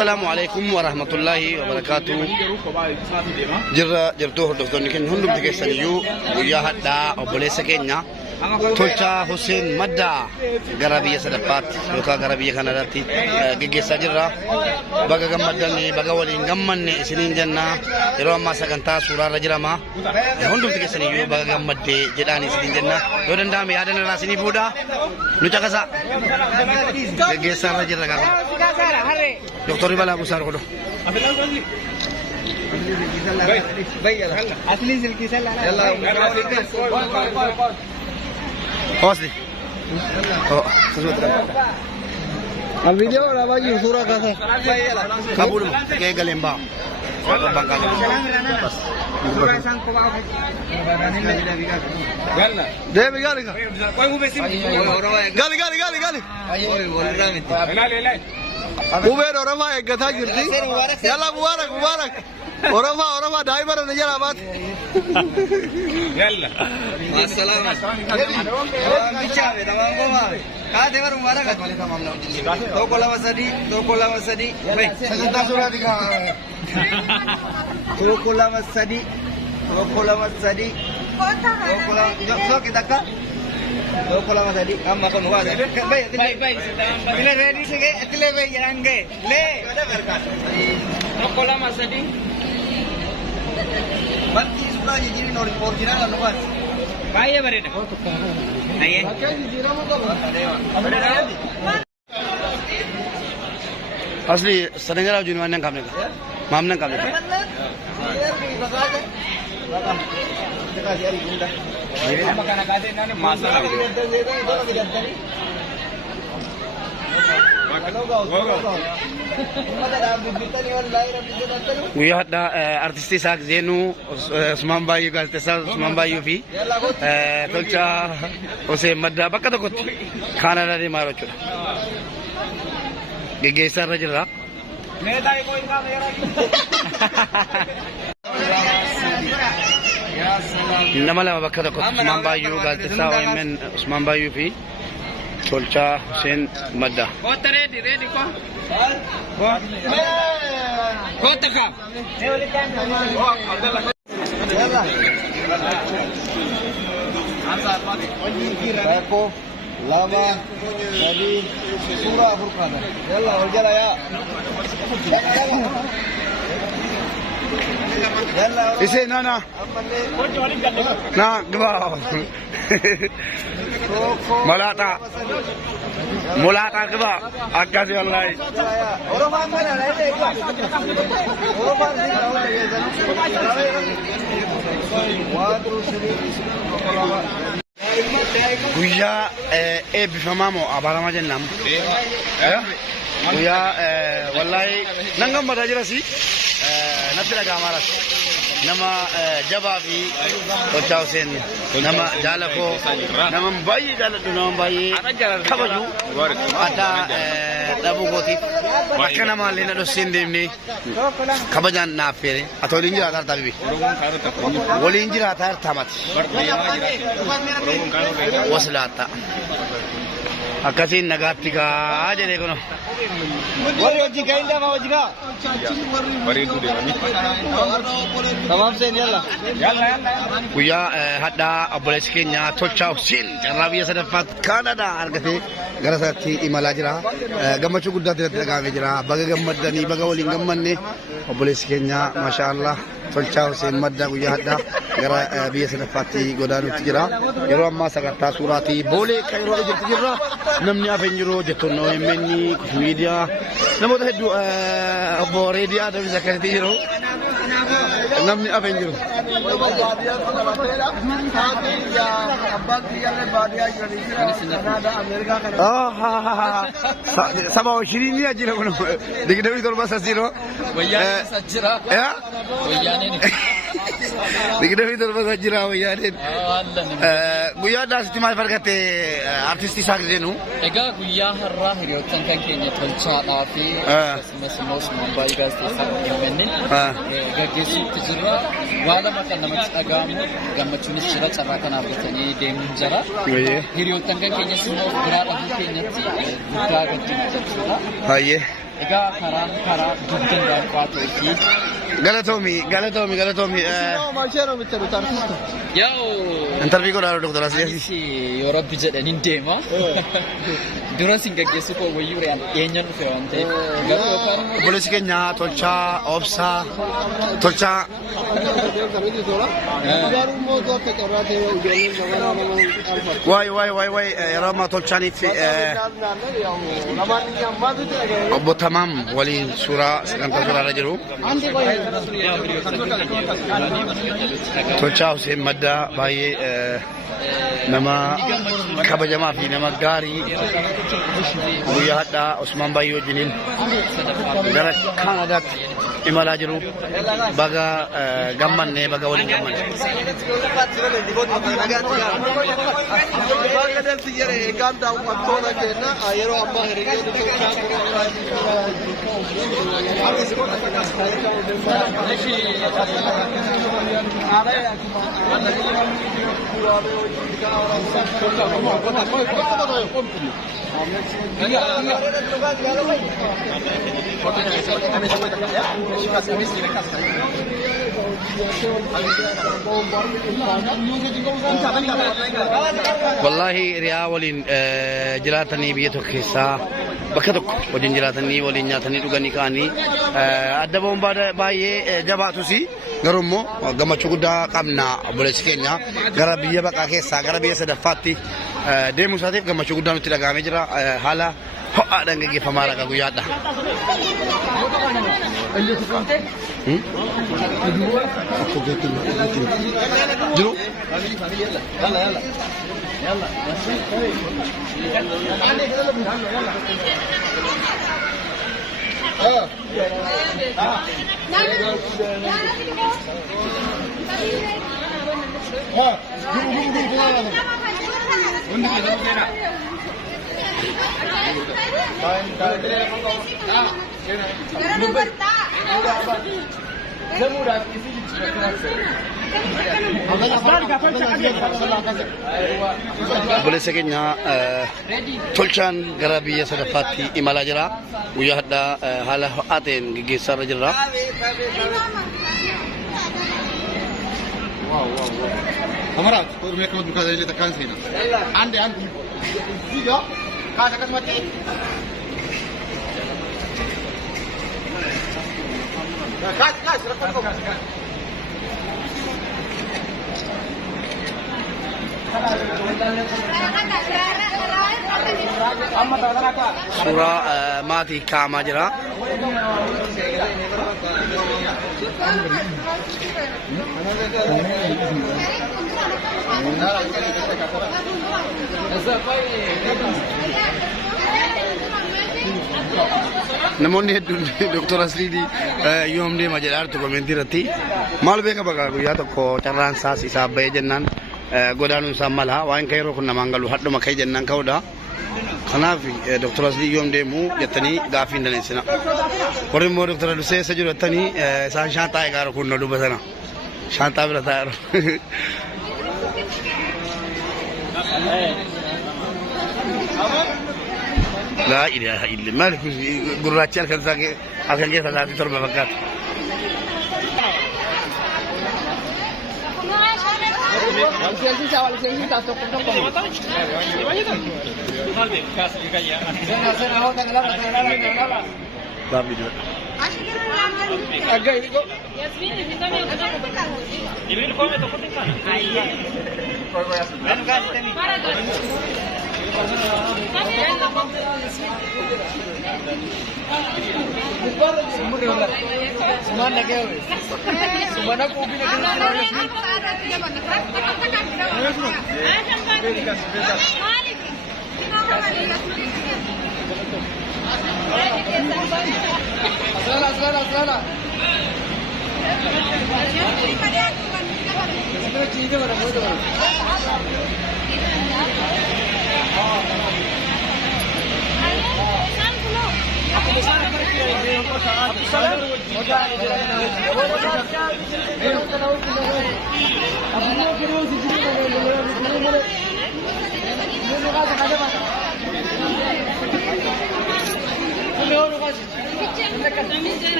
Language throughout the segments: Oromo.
السلام عليكم ورحمة الله وبركاته. جرتو هردفتون كن هندم تكسنيو ويا هدا أبوليس كينيا تولتا حسين مدى غرابية سدبات لوكا غرابية كنداتي جيجي سجرا بغا غمدني بغا ولين غمني سنين جنة يرو ما سكنتا سورا رجرما هندم تكسنيو بغا غمدي جداني سنين جنة يودن دامي يادن راسني بودا نوچا جيجي سارا جرا دكتور بلا ابو سار كدو اصلي سلكي سلا يلا حوصلي الفيديو ولا باقي صورة كذا kabul kayak galemba bangkal bas ده بيقالك قالي وبير ورما يقطع جرتي يلا مبارك ورما دايما نجر ابات يلا مع السلامه تمام بابا كاده ور مبارك تو کولا مسدي سنتا سورا ديكا تو کولا مسدي جو kita ka to kola masadi amma kan wa bai ile ready se etle bai yarange le to kola masadi batti sura ji no original no bas bai ya bare nahi asli Senegal junwan nang kamne mam nang kamne ويا هذا artisti sak Zenu Usman Bayu galtesa Usman Bayu fi tolcha ose madda bakka dokot khana dari maro chura gegesa rajla nama lama bakka dokot Usman Bayu galtesa men Usman Bayu fi tolcha Hussein madda ready ko taka Eko, lama, jadi surah Furqan. Yalla, ujala ya. Yalla. ise nana na gba mulata gba akasi wallahi Guya bifamamo abarama jennam guya wallahi nangam badajira si natira gamaras nama jababi tolcha Hussein nama jalako nama bayi jaladu nama bayi kabaju ada dabu goti bakana ma lena do sindimni kabajan na fere ato linjira tar tabi wolinjira tar tamat waslata akasin nagatika aja deh kono Wali wajib kain dah mau wajib. Bari itu deh kami. Tamam sen yalla. Kuya hada aboleh sekinya tolcha Hussein Arabiya sedapat Kanada argate garasati imalajira gamachu gudda tidak gawejira baga gammadani baga wali gammanne aboleh sekinya masyaallah tolcha Hussein madda kuya hada gara biya sedapati godanu tijira yero amma sagata surati bole kairo tijira namni afenjiro jettono menni media namo heddu abore dia ada bisa tijiro namni afenjiro sama shirini ajira kono digdewi tol basa zero wayane sajira ya wayane digdewi tol basa jira wayane guya das timal fargate artisti sak Zenu ega guya harra hiriyotan kan kenya tolcha dafi masmos mumbai gas yemenne gagesu tijira wala maka namach agamu gamachunis shira charra kana betani demun jara hiriyotan kan kenya smo grada kenya ti buka gatti tijira haye Egaa karaa dugdan daanqaa ta'eefi. Galatoomii. Maashero bitta tartistu. Yoo. Interview godhaa Dr. Asliyaasi. Yoo rabbi jedhaniin deema. Dura sin gaggeessu koo wayyuu re'aan eenyuun dhufe waan ta'eef. Garuu yookaan obboleessi keenya tolchaa obsaa tolchaa. Waay yeroo ammaa tolchaaniif obbo Tamaam waliin suuraa sagantaa suuraa jiru. Tolchaa Hussein Maddaa baay'ee nama kabajamaa fi nama gaarii guyyaa hadhaa Usmaan baay'ee wajjiniin gara Kaanaadaatti imalaa jiru baga gammannee baga waliin gammanne. Wallahi riyaa waliin jiraatanii biyya tokko keessaa bakka tokko waliin jiraatanii waliin nyaatanii dhuganii ka'anii adda ba'uun baay'ee jabaatus garuu immoo gammachuu guddaa qabna obboleessi keenya gara biyya baqaa keessaa gara biyya sadaffaatti deemuu isaatiif gammachuu guddaa nutti dhagahamee jira haala ho'aadhaan gaggeeffamaa jira guyyaadha. Jiru? Obboleessa keenya tolchaan gara biyya sadaffaatti imalaa jira. Guyyaa hadhaa haala ho'aa ta'een gaggeessaa irra jirra. Kamarat, kau mereka mau buka dari tekan sini. Ande. Tiga, katakan mati. Kas, rekam kau. Suuraa maatii kaamaa jira. Namoonni hedduun Dr. Asliidii yoom deema jedhaa jirtu komentii irratti maal beeka bagaa guyyaa tokko carraan isaas isaa bahee jennaan godaanuun isaa mala waan kan yeroo kun namaan galu hadhuma ka'ee jennaan ka'uudha. Kanaaf Dr. Aslii yoom deemu jettanii gaaffii hin dandeessina. Warri immoo Dr. Adusee isa jiru jettanii isaan shaantaa eegaa kun nu dubbatana. Shaantaa bira taa'eeru. لا إله إلا مالك قراتي أكن كيف لا تربى فكات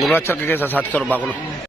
Gurracha ke sa 700 rupiah